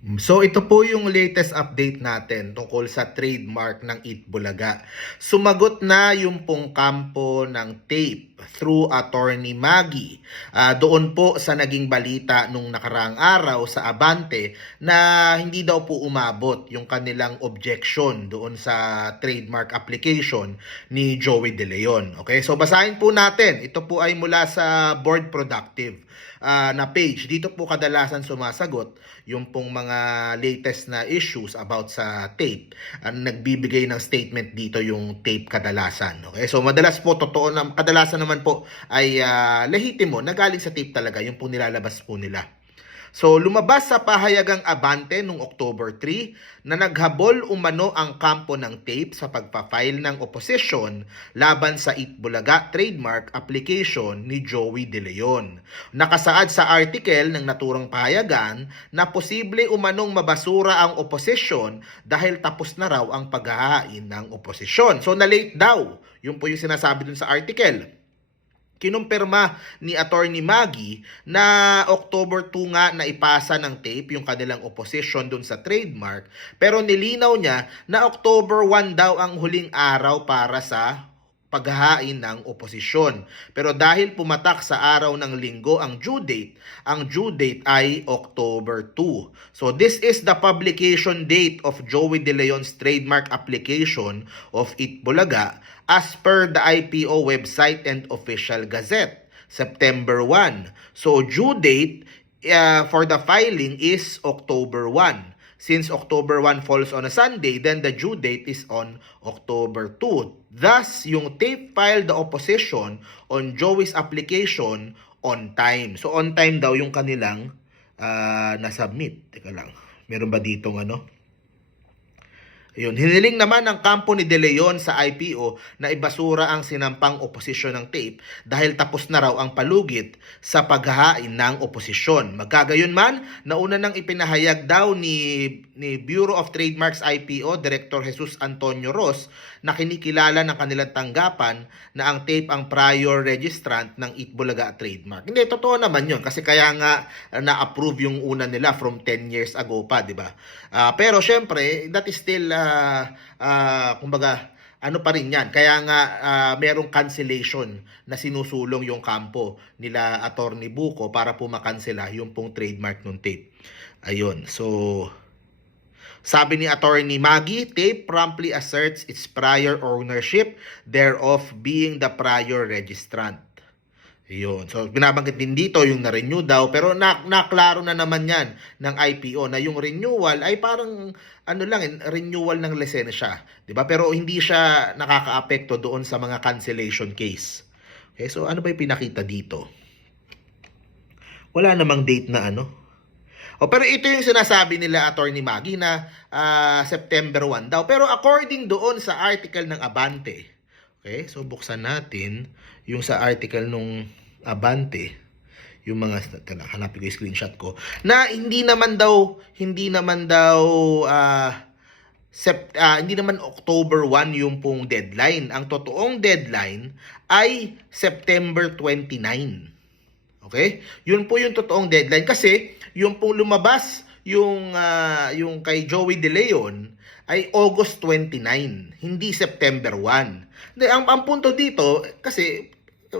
So ito po yung latest update natin tungkol sa trademark ng Eat Bulaga. Sumagot na yung pong kampo ng tape through attorney Maggie. Ah, doon po sa naging balita nung nakaraang araw sa Abante na hindi daw po umabot yung kanilang objection doon sa trademark application ni Joey De Leon. Okay, so basahin po natin. Ito po ay mula sa Board Productive ah, na page. Dito po kadalasan sumasagot yung pong mga latest na issues about sa tape. Ang nagbibigay ng statement dito yung tape kadalasan. Okay? So madalas po totoo na kadalasan naman po ay ah, lehitimo na sa tape talaga yung pong nilalabas po nila. So lumabas sa pahayagang Abante noong October 3 na naghabol umano ang kampo ng tape sa pagpa-file ng opposition laban sa Itbulaga trademark application ni Joey De Leon. Nakasaad sa article ng naturang pahayagan na posible umanong mabasura ang opposition dahil tapos na raw ang paghahain ng opposition. So na-late daw. Yun po yung sinasabi dun sa article kinumpirma ni Attorney Maggie na October 2 nga na ipasa ng tape yung kanilang opposition dun sa trademark pero nilinaw niya na October 1 daw ang huling araw para sa paghahain ng oposisyon. Pero dahil pumatak sa araw ng linggo ang due date, ang due date ay October 2. So this is the publication date of Joey De Leon's trademark application of Itbulaga as per the IPO website and official gazette, September 1. So due date uh, for the filing is October 1. Since October 1 falls on a Sunday, then the due date is on October 2. Thus, yung tape filed the opposition on Joey's application on time. So, on time daw yung kanilang uh, na-submit. Teka lang, meron ba ditong ano? Ayun. Hiniling naman ng kampo ni De Leon sa IPO na ibasura ang sinampang oposisyon ng tape dahil tapos na raw ang palugit sa paghahain ng oposisyon. Magkagayon man, nauna nang ipinahayag daw ni, ni Bureau of Trademarks IPO Director Jesus Antonio Ross na kinikilala ng kanilang tanggapan na ang tape ang prior registrant ng Itbulaga Trademark. Hindi, totoo naman yun kasi kaya nga uh, na-approve yung una nila from 10 years ago pa, di ba? Ah, pero syempre, that is still, uh, uh, kumbaga, ano pa rin yan. Kaya nga ah, merong cancellation na sinusulong yung kampo nila Attorney Buko para po makansela yung pong trademark ng tape. Ayun. So, sabi ni Attorney Maggie, tape promptly asserts its prior ownership thereof being the prior registrant. Yun. So, binabanggit din dito yung na-renew daw. Pero na, naklaro na naman yan ng IPO na yung renewal ay parang ano lang, renewal ng lisensya. ba Pero hindi siya nakakaapekto doon sa mga cancellation case. Okay, so ano ba yung pinakita dito? Wala namang date na ano. O, pero ito yung sinasabi nila Attorney Maggie na ah, September 1 daw. Pero according doon sa article ng Abante, okay, so buksan natin yung sa article nung Abante, yung mga tala, hanapin ko yung screenshot ko na hindi naman daw hindi naman daw ah Sep, ah, hindi naman October 1 yung pong deadline. Ang totoong deadline ay September 29. Okay? Yun po yung totoong deadline kasi yung pong lumabas yung ah, yung kay Joey De Leon ay August 29, hindi September 1. Hindi, ang, ang punto dito kasi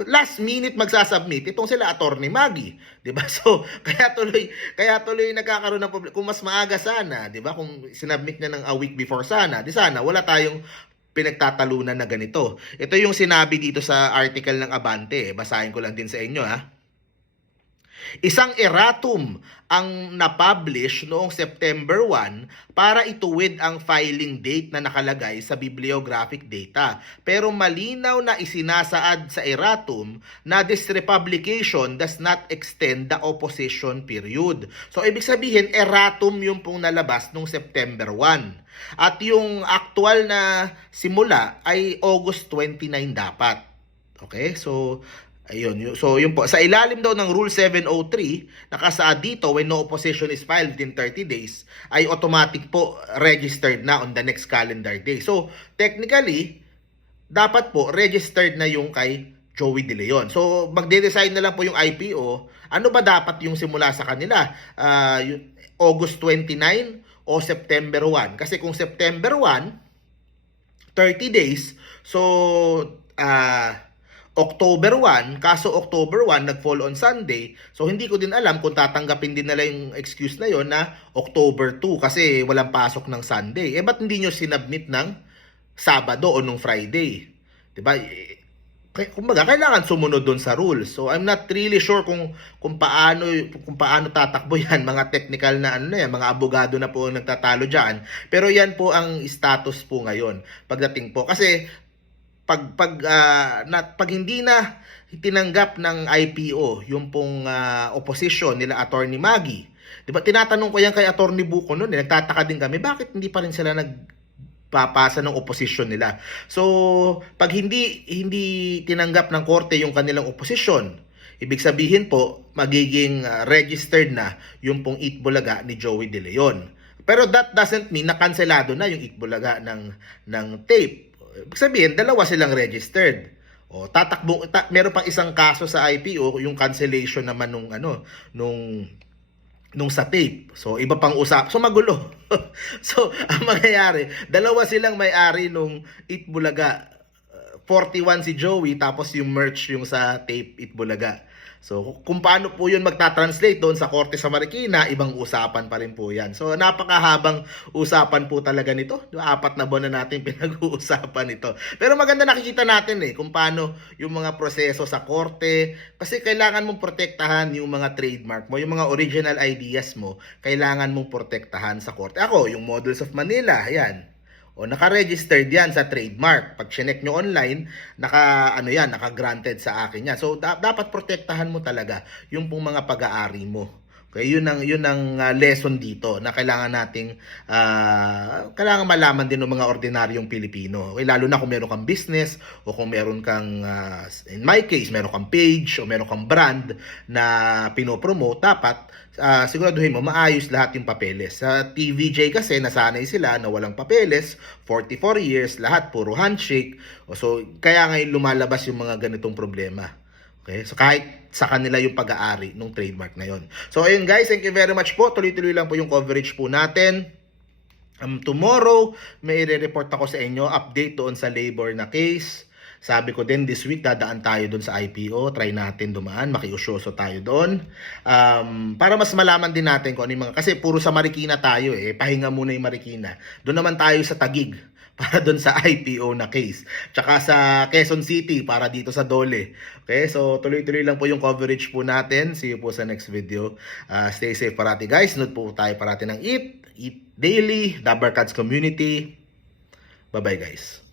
last minute magsasubmit itong sila attorney Maggie, 'di ba? So, kaya tuloy kaya tuloy nagkakaroon ng problem. Kung mas maaga sana, 'di ba? Kung sinubmit na ng a week before sana, di sana wala tayong pinagtatalunan na ganito. Ito yung sinabi dito sa article ng Abante. Basahin ko lang din sa inyo ha. Isang erratum ang na-publish noong September 1 para ituwid ang filing date na nakalagay sa bibliographic data. Pero malinaw na isinasaad sa erratum na this republication does not extend the opposition period. So ibig sabihin erratum yung pong nalabas noong September 1. At yung actual na simula ay August 29 dapat. Okay? So Ayun, yun- so yun po. Sa ilalim daw ng Rule 703, nakasaad dito when no opposition is filed within 30 days, ay automatic po registered na on the next calendar day. So, technically, dapat po registered na yung kay Joey De Leon. So, magde-decide na lang po yung IPO, ano ba dapat yung simula sa kanila? Yun- August 29 o September 1. Kasi kung September 1, 30 days, so ah October 1, kaso October 1 nag-fall on Sunday. So hindi ko din alam kung tatanggapin din nila yung excuse na yon na October 2 kasi walang pasok ng Sunday. Eh ba't hindi nyo sinubmit ng Sabado o nung Friday? 'Di ba? Eh, kumbaga kailangan sumunod doon sa rules. So I'm not really sure kung kung paano kung paano tatakbo 'yan, mga technical na ano na yan, mga abogado na po ang nagtatalo diyan. Pero 'yan po ang status po ngayon pagdating po kasi pag pag ah, na, pag hindi na tinanggap ng IPO yung pong ah, opposition nila Attorney Maggie. 'Di ba tinatanong ko yan kay Attorney Buko noon, eh, nagtataka din kami bakit hindi pa rin sila nagpapasa ng opposition nila. So, pag hindi hindi tinanggap ng korte yung kanilang opposition, ibig sabihin po magiging ah, registered na yung pong Itbulaga ni Joey De Leon. Pero that doesn't mean na kanselado na yung Itbulaga ng ng tape. Sabihin, dalawa silang registered. O tatakbo ta, meron pang isang kaso sa IPO yung cancellation naman nung ano nung nung sa tape. So iba pang usap. So magulo. so ang mangyayari, dalawa silang may-ari nung Itbulaga. Uh, 41 si Joey tapos yung merch yung sa tape Itbulaga. So, kung paano po yun magta-translate doon sa korte sa Marikina, ibang usapan pa rin po yan. So, napakahabang usapan po talaga nito. Apat na buwan na natin pinag-uusapan ito. Pero maganda nakikita natin eh, kung paano yung mga proseso sa korte. Kasi kailangan mong protektahan yung mga trademark mo, yung mga original ideas mo, kailangan mong protektahan sa korte. Ako, yung Models of Manila, yan. O naka-registered yan sa trademark. Pag chinek nyo online, naka ano yan, naka-granted sa akin yan. So da- dapat protektahan mo talaga yung pong mga pag-aari mo. Okay, yun ang yun ang ah, lesson dito na kailangan nating ah, kailangan malaman din ng mga ordinaryong Pilipino. Okay, lalo na kung meron kang business o kung meron kang ah, in my case, meron kang page o meron kang brand na pinopromote, dapat ah, siguraduhin mo maayos lahat yung papeles. Sa TVJ kasi nasanay sila na walang papeles, 44 years, lahat puro handshake. So kaya ngayon lumalabas yung mga ganitong problema. Okay? So kahit sa kanila yung pag-aari ng trademark na yon. So ayun guys, thank you very much po. Tuloy-tuloy lang po yung coverage po natin. Um, tomorrow, may i-report ako sa inyo, update doon sa labor na case. Sabi ko din, this week, dadaan tayo doon sa IPO. Try natin dumaan, makiusyoso tayo doon. Um, para mas malaman din natin kung ano yung mga... Kasi puro sa Marikina tayo eh. Pahinga muna yung Marikina. Doon naman tayo sa Tagig para doon sa IPO na case. Tsaka sa Quezon City para dito sa Dole. Okay, so tuloy-tuloy lang po yung coverage po natin. See you po sa next video. Uh, stay safe parati guys. Note po tayo parati ng EAT, EAT Daily, Dabarcats Community. Bye-bye guys.